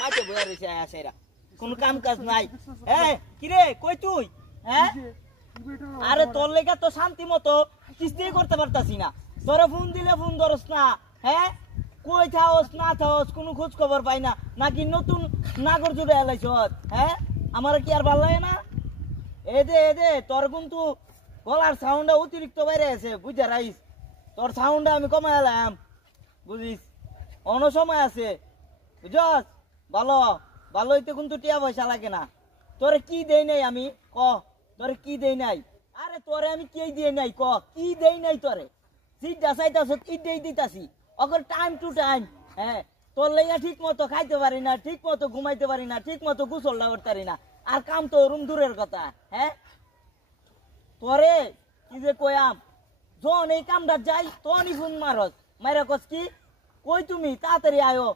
মাঝে বয়া রয়েছে আসাইরা কোন কাম কাজ নাই। কিরে কই তুই? হ্যাঁ আরে তোর লেগা তো শান্তি মতো কিস্তি করতে পারতাছি না। তোরে ফোন দিলে ফোন ধরস না। হ্যাঁ কই থাওস না থাওস কোনো খোঁজ খবর পাই না। নাকি নতুন নাগর জুড়ে এলাইছ? হ্যাঁ আমার কি আর ভাল লাগে না? এদে তোর কিন্তু গলার সাউন্ডটা অতিরিক্ত বাইরে আছে বুঝা রাইস। তোর সাউন্ডটা আমি কমাই এলাম বুঝিস। অন্য সময় আছে বুঝস। ভালো ভালো হইতে কিন্তু টিয়া পয়সা লাগে না। তোরে কি দেই নাই আমি ক? তোরে কি দেই নাই? আরে তোরে আমি কি দিয়ে নাই ক? কি দেই নাই তোরে? সিটটা চাইতাছ ইটাই দিতাছি অগর টাইম টু টাইম। হ্যাঁ তোর লেগা ঠিক মতো খাইতে পারি না, ঠিক মতো ঘুমাইতে পারি না, ঠিক মতো গোসলটা করতে পারি না। আর কাম তো রুম দূরের কথা। হ্যাঁ তোরে কি যে কয়াম যখন এই কামটা যাই তখনই ফোন মারস। মাইরা কস কি কই তুমি তাড়াতাড়ি আয়ো।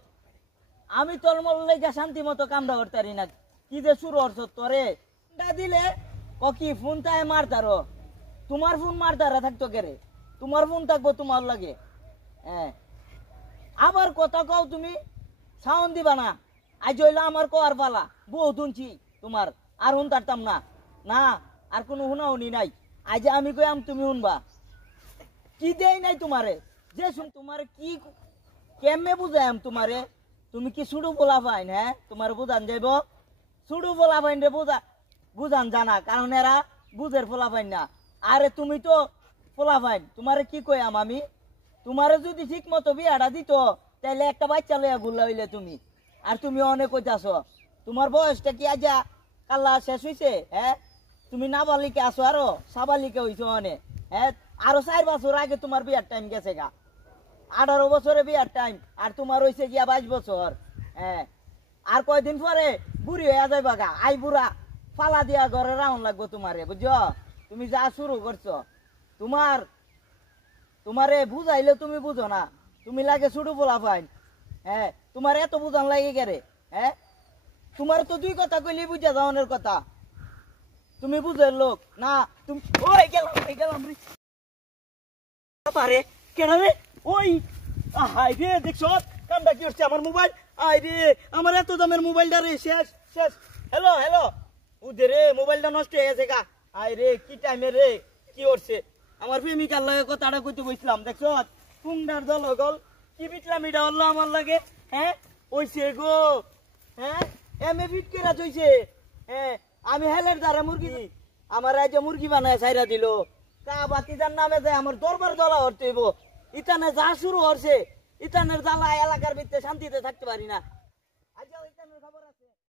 আমি তোর মল লেগা শান্তি মতো কামটা করতে পারি না। কি যে শুরু করছ তোরে দিলে কি ফোন তাই মারতারো। তোমার ফোন মারতারা থাকতো কেরে? তোমার ফোন থাকবো তোমার লাগে। হ্যাঁ আবার কথা কও তুমি সাউন্ড দিবা না। আজ হইলো আমার কোয়ার পালা বহু শুনছি তোমার আর হুন তারতাম না। না আর কোনো হুনাহুনি নাই। আজ আমি কইয়াম তুমি শুনবা। কি দেই নাই তোমারে যে শুন তোমারে কি কেমনে বুঝাইম তোমারে? তুমি কি শুরু বলা পাইন? হ্যাঁ তোমার বুঝান যাইব শুরু বলা পাইন রে বুঝান জানা কারণ এরা বুঝের ফোলা পাইন না। আরে তুমি তো ফোলা পাইন তোমারে কি কইয়াম আমি? তোমারে যদি ঠিক মতো বিয়াটা দিত তাহলে একটা বাচ্চা লইয়া ঘুরলা হইলে তুমি। আর তুমি অনেক কইতাছ তোমার বয়সটা কি আজা কাল্লা শেষ হইছে? হ্যাঁ তুমি নাবালিকে আসো আরো সাবালিকে হইছো অনেক। হ্যাঁ আরো 4 বছর আগে তোমার বিয়ার টাইম গেছে গা। 18 বছরে বিয়ার টাইম আর তোমার হইছে গিয়া 22 বছর। হ্যাঁ আর কয়দিন পরে বুড়ি হইয়া যাইবা গা। আই বুড়া ফালা দিয়া ঘরে রাউন লাগবো তোমারে বুঝছো। তুমি যা শুরু করছো তোমারে বুঝাইলে তুমি বুঝো না। তুমি লাগে ছুটু বলা পাইন। হ্যাঁ তোমার এত বুঝান লাগে গেরে? হ্যাঁ তোমার তো 2 কথা কইলি বুঝা যাওয়ানোর কথা। তুমি বুঝের লোক না। তুমি ওই গেলাম রে পারে কেডা রে? ওই হাই রে দেখছ কামটা কি হচ্ছে আমার মোবাইল। আই রে আমার এত দামের মোবাইলটা রে শেষ শেষ। হ্যালো উদে রে মোবাইলটা নষ্ট হয়ে গেছে গা। আই রে কি টাইমে রে কি হচ্ছে আমার প্রেমিকার লগে কথাটা কইতে বসলাম দেখছ কুংডার দল গল কি বিটলাম এটা হলো আমার লাগে। হ্যাঁ ওইছে গো। হ্যাঁ এমএ ফিট কেরা জইছে। হ্যাঁ আমি হেলের দ্বারা মুরগি আমার রাজ্যে মুরগি বানায় ছাইরা দিল। কা বাতিদার নামে যায় আমার দরবার জ্বলা হতে হইব। ইতানে যা শুরু হচ্ছে ইতানের জ্বালা এলাকার ভিতরে শান্তিতে থাকতে পারি না। আজ ইতানের খবর আছে।